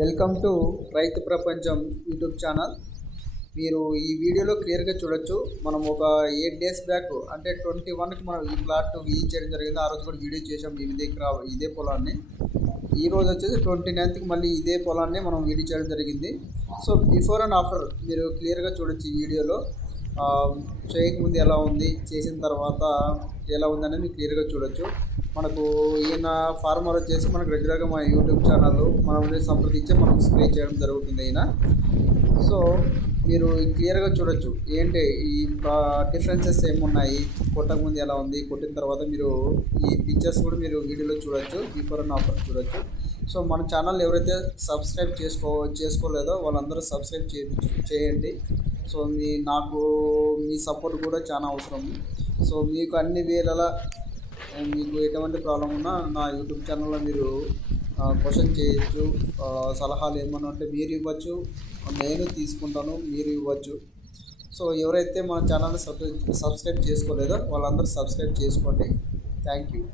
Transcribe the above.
Welcome to రైతు ప్రపంచం YouTube channel. మీరు ఈ వీడియోలో క్లియర్గా చూడొచ్చు. మనం ఒక 8 డేస్ బ్యాక్ అంటే 21కి మనం ఈ ప్లాట్ విజిట్ చేయడం జరిగింది. ఆ రోజు కూడా వీడియో చేసాం ఇదే పొలాన్ని. ఈ రోజు వచ్చేసి 29కి మళ్ళీ ఇదే పొలాన్ని మనం వీడియో చేయడం జరిగింది. సో బిఫోర్ అండ్ ఆఫ్టర్ మీరు క్లియర్గా చూడొచ్చు ఈ వీడియోలో. చేయకముందు ఎలా ఉంది, చేసిన తర్వాత ఎలా ఉంది అనేది మీరు క్లియర్గా చూడొచ్చు. మనకు ఈయన ఫార్మర్ వచ్చేసి మనకు రెగ్యులర్గా మన యూట్యూబ్ ఛానల్ మనల్ని సంప్రదించి మనం స్ప్రే చేయడం జరుగుతుంది ఈయన. సో మీరు క్లియర్గా చూడొచ్చు ఏంటి ఈ డిఫరెన్సెస్ ఏమున్నాయి, కొట్టకముందు ఎలా ఉంది, కొట్టిన తర్వాత మీరు ఈ పిక్చర్స్ కూడా మీరు వీడియోలో చూడొచ్చు, బిఫోర్ అండ్ ఆఫ్టర్ చూడొచ్చు. సో మన ఛానల్ ఎవరైతే సబ్స్క్రైబ్ చేసుకోలేదో వాళ్ళందరూ సబ్స్క్రైబ్ చేయండి. సో నాకు మీ సపోర్ట్ కూడా చాలా అవసరం. సో మీకు అన్ని వేళలా మీకు ఎటువంటి ప్రాబ్లం ఉన్నా నా యూట్యూబ్ ఛానల్లో మీరు క్వశ్చన్ చేయొచ్చు. సలహాలు ఏమన్నా ఉంటే మీరు ఇవ్వచ్చు, నేను తీసుకుంటాను, మీరు ఇవ్వచ్చు. సో ఎవరైతే మన ఛానల్ని సబ్స్క్రైబ్ చేసుకోలేదో వాళ్ళందరూ సబ్స్క్రైబ్ చేసుకోండి. Thank you.